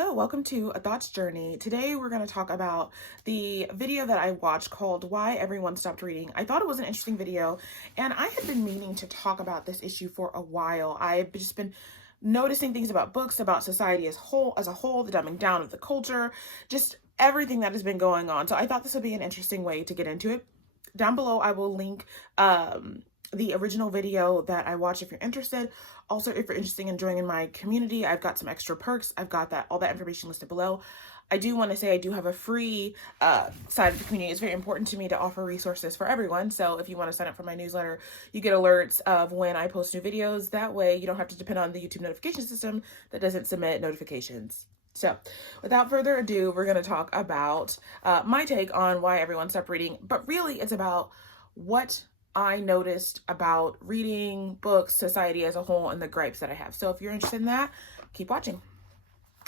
Hello, welcome to A Thoughts Journey. Today we're going to talk about the video that I watched called Why Everyone Stopped Reading. I thought it was an interesting video, and I had been meaning to talk about this issue for a while. I've just been noticing things about books, about society as a whole, the dumbing down of the culture, just everything that has been going on. So I thought this would be an interesting way to get into it. Down below, I will link the original video that I watched if you're interested. Also, if you're interested in joining my community, I've got some extra perks. I've got all that information listed below. I do want to say I do have a free side of the community. It's very important to me to offer resources for everyone. So if you want to sign up for my newsletter, you get alerts of when I post new videos. That way you don't have to depend on the YouTube notification system that doesn't submit notifications. So without further ado, we're going to talk about my take on why everyone stopped reading. But really, it's about what I noticed about reading, books, society as a whole, and the gripes that I have. So if you're interested in that, keep watching.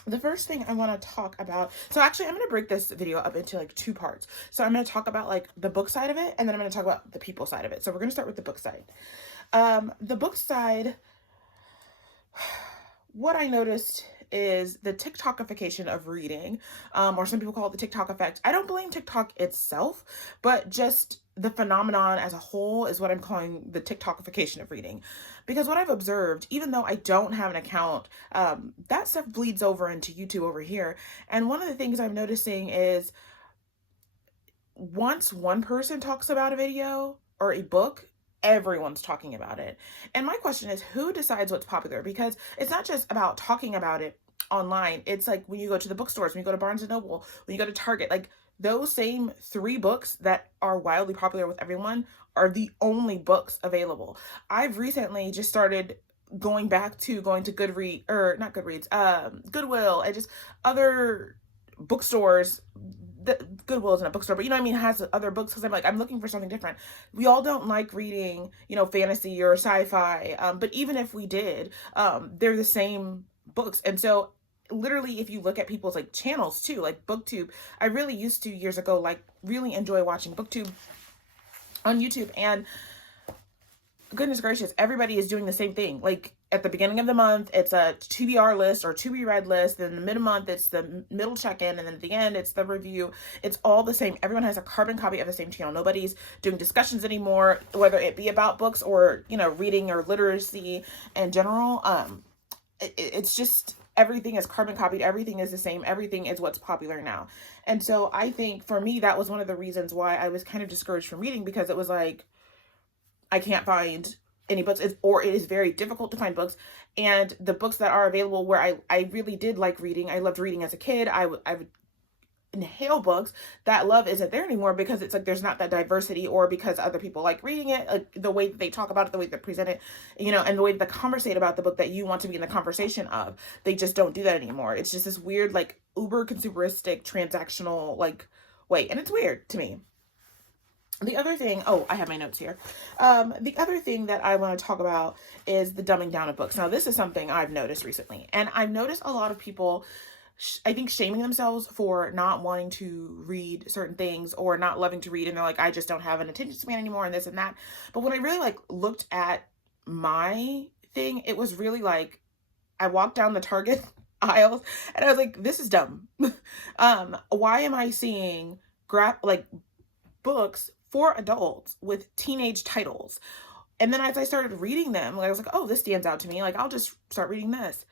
The first thing I want to talk about, so actually I'm going to break this video up into like two parts. So I'm going to talk about like the book side of it, and then I'm going to talk about the people side of it. So we're going to start with the book side. The book side, what I noticed is the TikTokification of reading, or some people call it the TikTok effect. I don't blame TikTok itself, but just the phenomenon as a whole is what I'm calling the TikTokification of reading. Because what I've observed, even though I don't have an account, that stuff bleeds over into YouTube over here. And one of the things I'm noticing is once one person talks about a video or a book, everyone's talking about it. And my question is, who decides what's popular? Because it's not just about talking about it online. It's like when you go to the bookstores, when you go to Barnes and Noble, when you go to Target, like those same three books that are wildly popular with everyone are the only books available. I've recently just started going to Goodreads, or not Goodreads, Goodwill, and just other bookstores. Goodwill isn't a bookstore, but you know what I mean, it has other books, because I'm looking for something different. We all don't like reading, fantasy or sci-fi, but even if we did, they're the same books. And so literally, if you look at people's like channels too, like BookTube, I really used to years ago like really enjoy watching BookTube on YouTube, and goodness gracious, everybody is doing the same thing. Like at the beginning of the month, it's a TBR list or to be read list. Then the mid-month, it's the middle check-in. And then at the end, it's the review. It's all the same. Everyone has a carbon copy of the same channel. Nobody's doing discussions anymore, whether it be about books or, reading or literacy in general. It's just everything is carbon copied. Everything is the same. Everything is what's popular now. And so I think for me, that was one of the reasons why I was kind of discouraged from reading, because it was like, I can't find any books, or it is very difficult to find books. And the books that are available where I really did like reading, I loved reading as a kid, I would inhale books, that love isn't there anymore, because it's like there's not that diversity, or because other people like reading it, like the way that they talk about it, the way they present it, and the way that they conversate about the book that you want to be in the conversation of. They just don't do that anymore. It's just this weird, like uber consumeristic, transactional like way, and it's weird to me. The other thing, I have my notes here. The other thing that I want to talk about is the dumbing down of books. Now, this is something I've noticed recently, and I've noticed a lot of people, I think, shaming themselves for not wanting to read certain things or not loving to read. And they're like, I just don't have an attention span anymore, and this and that. But when I really like looked at my thing, it was really like, I walked down the Target aisles and I was like, this is dumb. Why am I seeing books for adults with teenage titles? And then as I started reading them, I was like, oh, this stands out to me. Like, I'll just start reading this.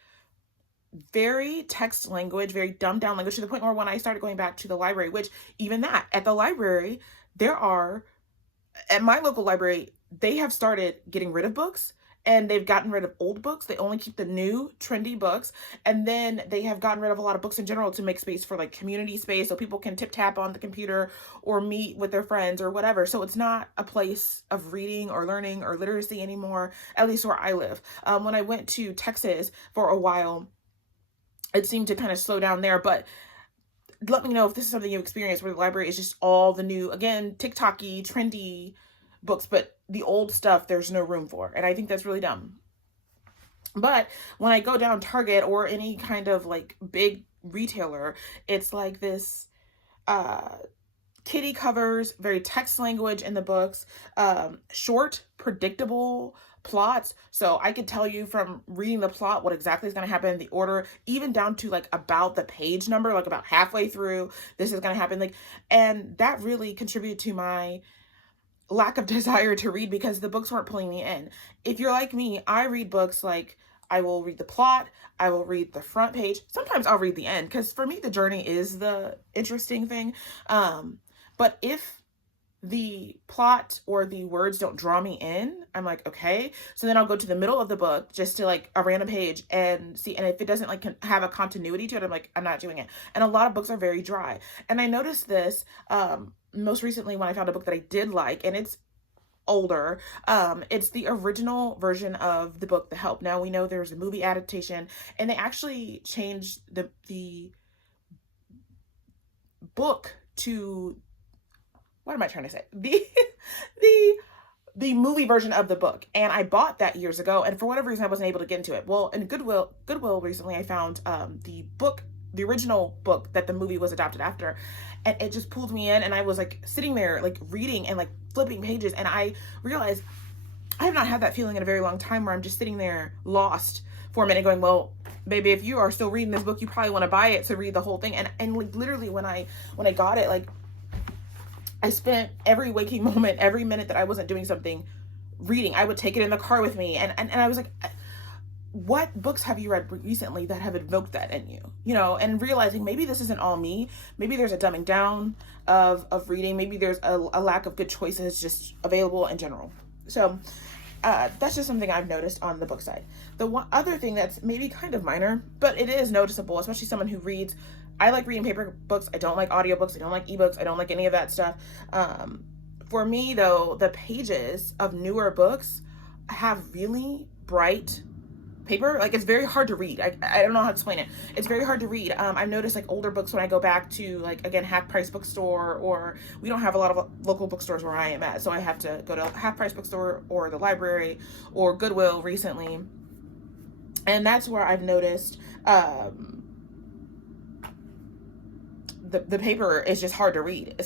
Very text language, very dumbed down language, to the point where when I started going back to the library, which even that, at the library, at my local library, they have started getting rid of books. And they've gotten rid of old books. They only keep the new trendy books. And then they have gotten rid of a lot of books in general to make space for like community space, so people can tip tap on the computer or meet with their friends or whatever. So it's not a place of reading or learning or literacy anymore, at least where I live. When I went to Texas for a while, it seemed to kind of slow down there. But let me know if this is something you experience, where the library is just all the new, again, TikTok-y, trendy books, but the old stuff there's no room for. And I think that's really dumb. But when I go down Target or any kind of like big retailer, it's like this kitty covers, very text language in the books, short, predictable plots. So I could tell you from reading the plot what exactly is going to happen, the order, even down to like about the page number, like about halfway through, this is going to happen. Like, and that really contributed to my lack of desire to read because the books weren't pulling me in. If you're like me, I read books like I will read the plot, I will read the front page. Sometimes I'll read the end because for me the journey is the interesting thing. But if the plot or the words don't draw me in, I'm like, okay. So then I'll go to the middle of the book just to like a random page and see. And if it doesn't like have a continuity to it, I'm like, I'm not doing it. And a lot of books are very dry. And I noticed this most recently when I found a book that I did like, and it's older. It's the original version of the book The Help. Now we know there's a movie adaptation, and they actually changed the book to, what am I trying to say? The the movie version of the book, and I bought that years ago, and for whatever reason I wasn't able to get into it. Well, in Goodwill recently I found the book, the original book that the movie was adapted after, and it just pulled me in, and I was like sitting there like reading and like flipping pages, and I realized I have not had that feeling in a very long time where I'm just sitting there lost for a minute going, well, baby, if you are still reading this book, you probably want to buy it to read the whole thing. And like literally when I got it, like I spent every waking moment, every minute that I wasn't doing something, reading. I would take it in the car with me. And I was like, what books have you read recently that have evoked that in you? You know, and realizing maybe this isn't all me. Maybe there's a dumbing down of reading. Maybe there's a lack of good choices just available in general. So that's just something I've noticed on the book side. The one other thing that's maybe kind of minor, but it is noticeable, especially someone who reads. I like reading paper books. I don't like audiobooks. I don't like ebooks. I don't like any of that stuff. For me, though, the pages of newer books have really bright paper. Like, it's very hard to read. I don't know how to explain it. It's very hard to read. I've noticed like older books when I go back to like, again, Half Price Bookstore, or we don't have a lot of local bookstores where I am at, so I have to go to Half Price Bookstore or the library or Goodwill recently, and that's where I've noticed the paper is just hard to read.